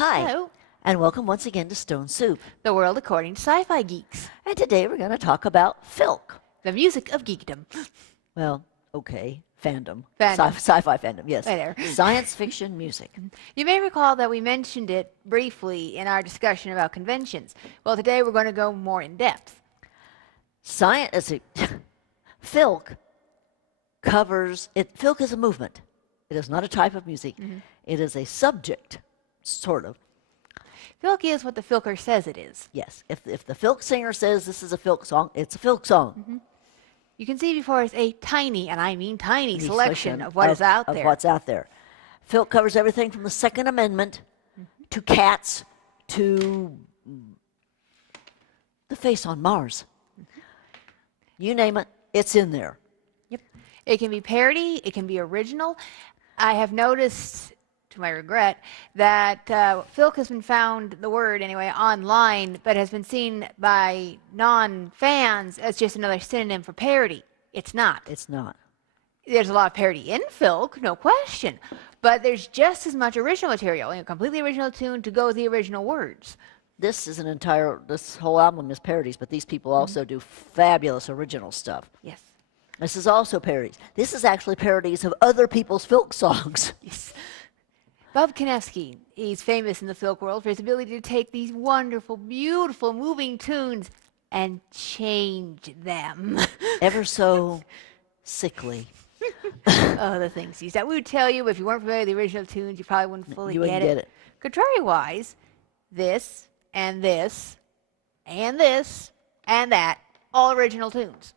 Hi, Hello, and welcome once again to Stone Soup. the world according to Sci-Fi Geeks, And today we're going to talk about Filk. the music of geekdom. Well, okay, fandom. Fandom. Sci-fi fandom, yes. Whatever. Science fiction music. You may recall that we mentioned it briefly in our discussion about conventions. Well, today we're going to go more in depth. Filk covers it. Filk is a movement. It is not a type of music. It is a subject, sort of. Filk is what the Filker says it is. Yes. If the Filk singer says this is a Filk song, it's a Filk song. You can see before us a tiny, and I mean tiny, selection of what is out there. Of what's out there. Filk covers everything from the Second Amendment to cats to the face on Mars. You name it, it's in there. Yep. It can be parody, it can be original. I have noticed, to my regret, that Filk has been found, the word anyway, online, but has been seen by non-fans as just another synonym for parody. It's not. It's not. There's a lot of parody in Filk, no question, but there's just as much original material, a completely original tune to go with the original words. This whole album is parodies, but these people also do fabulous original stuff. Yes. This is also parodies. This is actually parodies of other people's Filk songs. Yes. Bob Kanefsky, he's famous in the Filk world for his ability to take these wonderful, beautiful, moving tunes and change them. Ever so sickly. Oh, the things he said. We would tell you, if you weren't familiar with the original tunes, you probably wouldn't fully You wouldn't get get it. it. Contrary-wise, this and this and this and that, all original tunes.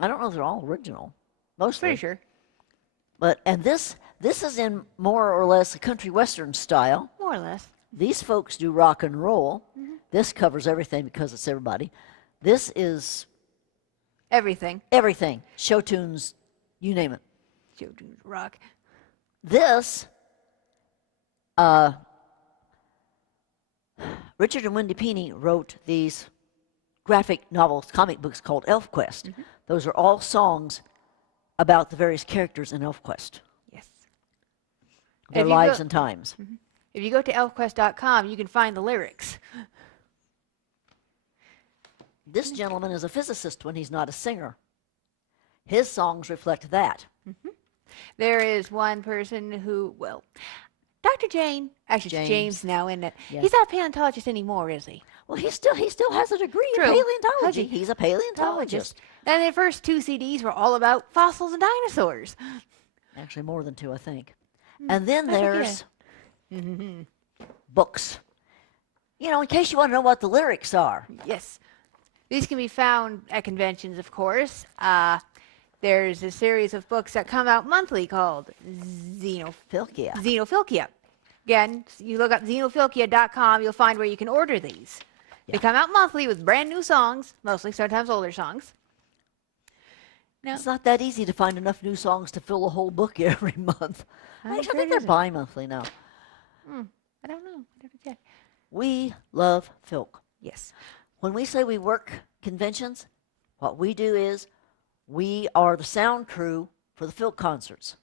I don't know if they're all original. Mostly. Pretty sure. And this is in more or less a country western style. More or less. These folks do rock and roll. This covers everything because it's everybody. This is Everything. everything. Show tunes, you name it. Show tunes rock. This, Richard and Wendy Peeney wrote these graphic novels, comic books called ElfQuest. Those are all songs about the various characters in ElfQuest, Yes. their If you lives go- and times. If you go to elfquest.com, you can find the lyrics. This gentleman is a physicist when he's not a singer. His songs reflect that. There is one person who, well, Dr. Jane, actually it's James. James now, isn't it? Yes. He's not a paleontologist anymore, is he? Well, he still has a degree in True. paleontology. Has he? He's a paleontologist. And the first two CDs were all about fossils and dinosaurs. Actually, more than two, I think. And then I think, there's books. You know, in case you want to know what the lyrics are. Yes. These can be found at conventions, of course. There's a series of books that come out monthly called Filkia. Xenofilkia. Again, you look up xenofilkia.com, you'll find where you can order these. They come out monthly with brand new songs, mostly sometimes older songs. Now, It's not that easy to find enough new songs to fill a whole book every month. I'm Actually, sure I think it they're isn't. bi-monthly now. I don't know. I never checked. We love Filk. Yes. When we say we work conventions, what we do is we are the sound crew for the Filk concerts.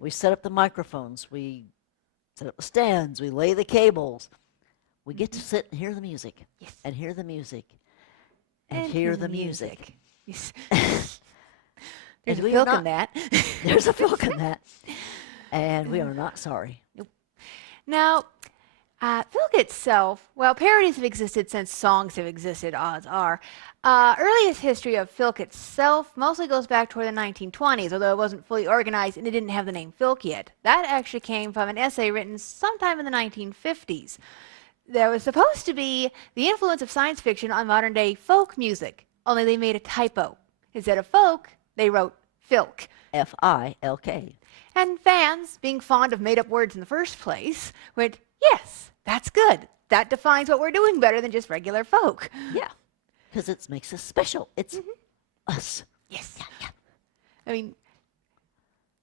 We set up the microphones. We set up the stands. We lay the cables. We get to sit and hear the music. Yes. And hear the music. And hear the music. Yes. And There's a we are Filk in not- that. There's a Filk in that. And we are not sorry. Now, Filk itself, well, parodies have existed since songs have existed, odds are. Earliest history of Filk itself mostly goes back toward the 1920s, although it wasn't fully organized and it didn't have the name Filk yet. That actually came from an essay written sometime in the 1950s. There was supposed to be the influence of science fiction on modern-day folk music, only they made a typo. Instead of folk, they wrote Filk. F-I-L-K. And fans, being fond of made-up words in the first place, went, yes, that's good. That defines what we're doing better than just regular folk. Yeah. Because it makes us special. It's us. Yes. I mean,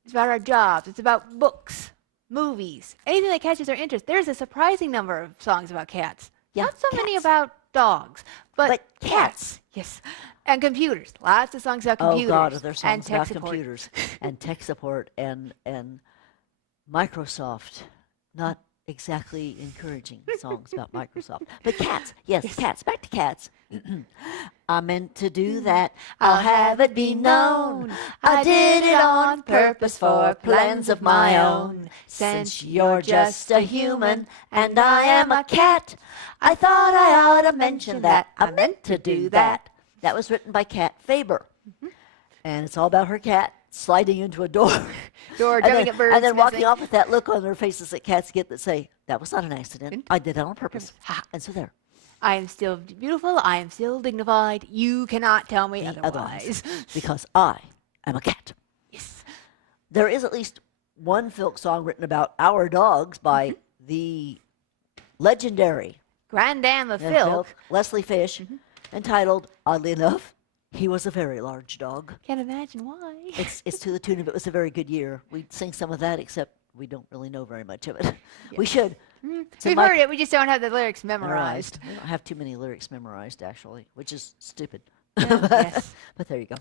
it's about our jobs. It's about books, movies, anything that catches our interest. There's a surprising number of songs about cats. Yeah, Not so many cats. about dogs, but cats. Yes. And computers. Lots of songs about computers. Oh God, are there and songs tech about support. computers and tech support and Microsoft, not exactly encouraging songs about Microsoft. But cats, yes, cats. Back to cats. I meant to do that. I'll have it be known. I did it on purpose for plans of my own. Since you're just a human and I am a cat, I thought I ought to mention that. I meant to do that. That was written by Cat Faber. And it's all about her cat sliding into a door. Jumping at birds, and then walking missing. off with that look on their faces that cats get that say, that was not an accident. I did it on purpose. And so there. I am still beautiful. I am still dignified. You cannot tell me otherwise. Because I am a cat. Yes. There is at least one Filk song written about our dogs by the legendary Grand Dame of Filk, Filk. Leslie Fish, entitled, oddly enough, He Was a Very Large Dog. Can't imagine why. It's to the tune of It Was a Very Good Year. We sing some of that, except we don't really know very much of it. We should. We've heard it. We just don't have the lyrics memorized. We don't have too many lyrics memorized, actually, which is stupid. Yes. But there you go.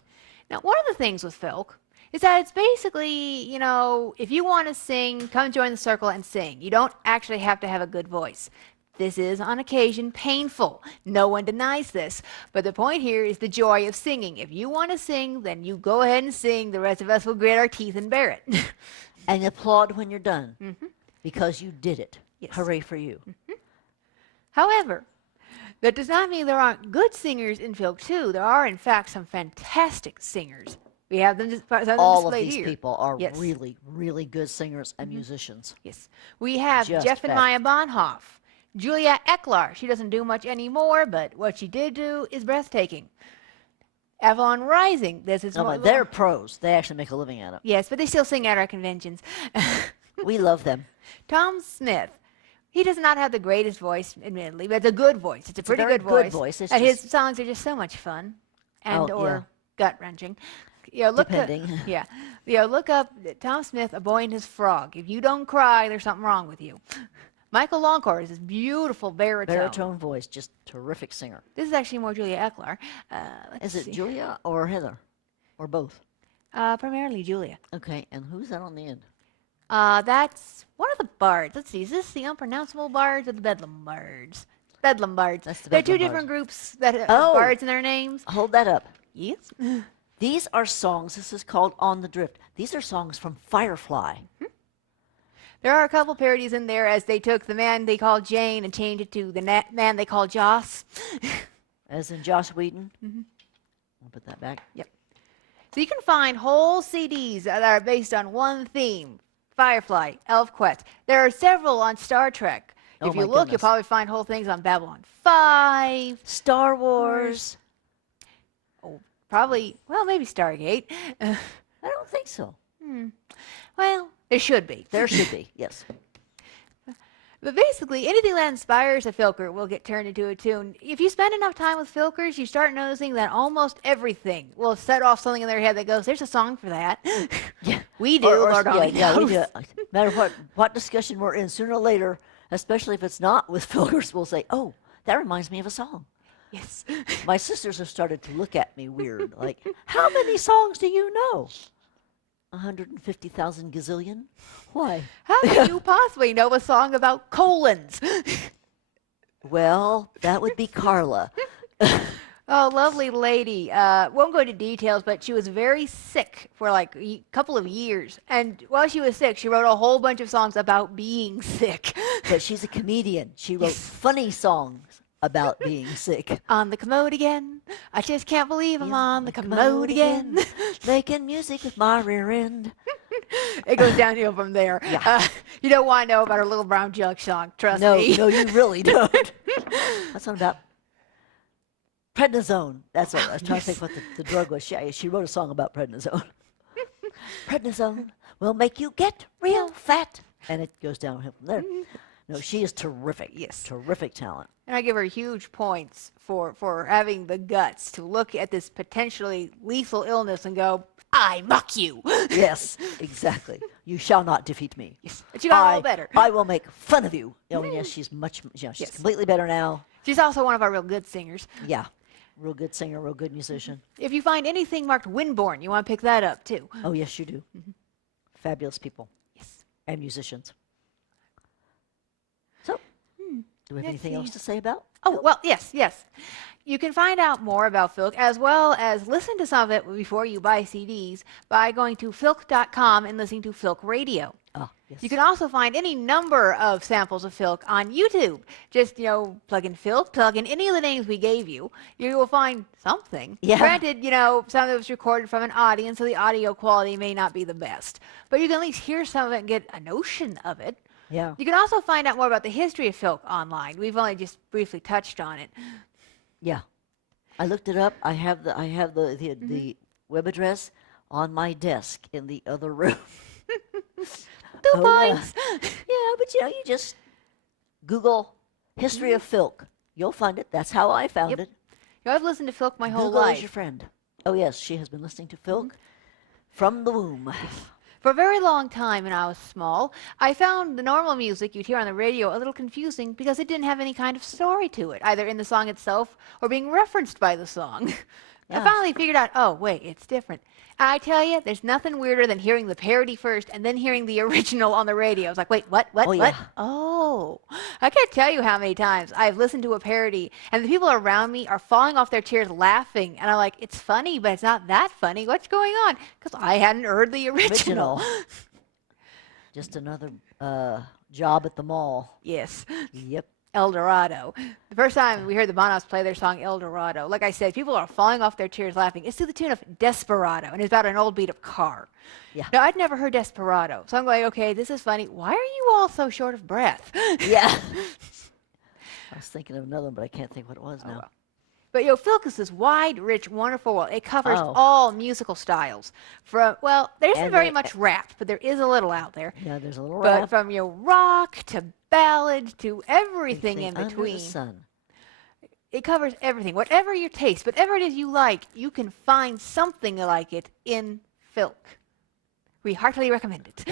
Now, one of the things with Filk is that it's basically, you know, if you want to sing, come join the circle and sing. You don't actually have to have a good voice. This is, on occasion, painful. No one denies this. But the point here is the joy of singing. If you want to sing, then you go ahead and sing. The rest of us will grit our teeth and bear it. And applaud when you're done, because you did it. Yes. Hooray for you. However, that does not mean there aren't good singers in Filk, too. There are, in fact, some fantastic singers. We have them, All of displayed these here. people are Yes. really, really good singers and musicians. Yes. We have Just Jeff and fab- Maya Bonhoff. Julia Eklar. She doesn't do much anymore, but what she did do is breathtaking. Avalon Rising. This is No, one but they're pros. They actually make a living at it. Yes, but they still sing at our conventions. We love them. Tom Smith. He does not have the greatest voice, admittedly, but it's a good voice. It's a pretty very good good voice. voice. It's And his just- songs are just so much fun, and Oh, or yeah. gut wrenching. You know, look Depending. yeah. You know, look up Tom Smith, A Boy and His Frog. If you don't cry, there's something wrong with you. Michael Longcore is this beautiful baritone. Baritone voice, just terrific singer. This is actually more Julia Eklar. Let's Is it see. Julia or Heather? Or both? Primarily Julia. Okay, and who's that on the end? That's one of the bards. Let's see. Is this the unpronounceable bards or the Bedlam bards? Bedlam bards. That's the There are two Bedlam different bards. groups that have Oh. bards in their names. Hold that up. Yes. These are songs, this is called On the Drift. These are songs from Firefly. There are a couple parodies in there as they took the man they called Jane and changed it to the man they called Joss. As in Joss Whedon. I'll put that back. Yep. So you can find whole CDs that are based on one theme. Firefly, ElfQuest. There are several on Star Trek. Oh If you my look, you'll goodness. probably find whole things on Babylon 5. Star Wars. Oh, probably, well, maybe Stargate. I don't think so. Well, there should be. There should be, yes. But basically, anything that inspires a filker will get turned into a tune. If you spend enough time with filkers, you start noticing that almost everything will set off something in their head that goes, there's a song for that. Yeah. We do, Lord only yeah, we knows. do. No matter what discussion we're in, sooner or later, especially if it's not with filkers, we'll say, oh, that reminds me of a song. Yes. My sisters have started to look at me weird, like, how many songs do you know? 150,000 gazillion? Why? How can you possibly know a song about colons? Well, that would be Carla. Oh, lovely lady. Won't go into details, but she was very sick for like a couple of years. And while she was sick, she wrote a whole bunch of songs about being sick. But she's a comedian. She wrote funny songs about being sick. On the commode again. I just can't believe I'm on the commode again. Making music with my rear end. It goes downhill from there. Yeah. You don't want to know about her little brown jug song. Trust No, me. no, you really don't. That's not about prednisone. That's what I was trying to think what the drug was. She wrote a song about prednisone. Prednisone will make you get real fat. And it goes downhill from there. No, she is terrific. Yes. Terrific talent. And I give her huge points for having the guts to look at this potentially lethal illness and go, I mock you. Yes, exactly. You shall not defeat me. But she got a little better. I will make fun of you. Oh, yes, she's she's Yes. completely better now. She's also one of our real good singers. Yeah. Real good singer, real good musician. If you find anything marked Windborne, you want to pick that up too. Oh, yes, you do. Fabulous people Yes. and musicians. Do we have Let's anything see. else to say about? Oh, well, yes. You can find out more about Filk as well as listen to some of it before you buy CDs by going to filk.com and listening to Filk Radio. Ah, yes. You can also find any number of samples of Filk on YouTube. Just, plug in Filk, plug in any of the names we gave you. You will find something. Yeah. Granted, some of it was recorded from an audience, so the audio quality may not be the best. But you can at least hear some of it and get a notion of it. Yeah. You can also find out more about the history of Filk online. We've only just briefly touched on it. Yeah. I looked it up. I have the web address on my desk in the other room. 2 Oh, yeah. points. Yeah, but you just Google history of Filk. You'll find it. That's how I found Yep. it. I've listened to Filk my whole Google life. is your friend. Oh yes, she has been listening to Filk from the womb. For a very long time when I was small, I found the normal music you'd hear on the radio a little confusing because it didn't have any kind of story to it, either in the song itself or being referenced by the song. I Yeah. finally figured out, oh, wait, it's different. And I tell you, there's nothing weirder than hearing the parody first and then hearing the original on the radio. It's like, wait, what? Oh, What? yeah. Oh. I can't tell you how many times I've listened to a parody and the people around me are falling off their chairs laughing. And I'm like, it's funny, but it's not that funny. What's going on? Because I hadn't heard the original. Just another job at the mall. Yes. Yep. El Dorado. The first time we heard the Bonos play their song El Dorado, like I said, people are falling off their chairs laughing. It's to the tune of Desperado, and it's about an old beat-up car. Yeah. Now, I'd never heard Desperado, so I'm going, okay, this is funny. Why are you all so short of breath? Yeah. I was thinking of another one, but I can't think what it was now. Well. But Filk is this wide, rich, wonderful world. It covers Oh. all musical styles. There isn't And very they- much rap, but there is a little out there. Yeah, there's a little But rap. from rock to ballads to everything in Under the between. sun. It covers everything. Whatever your taste, whatever it is you like, you can find something like it in Filk. We heartily recommend it.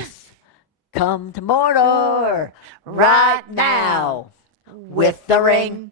Come to Mordor right now with the ring.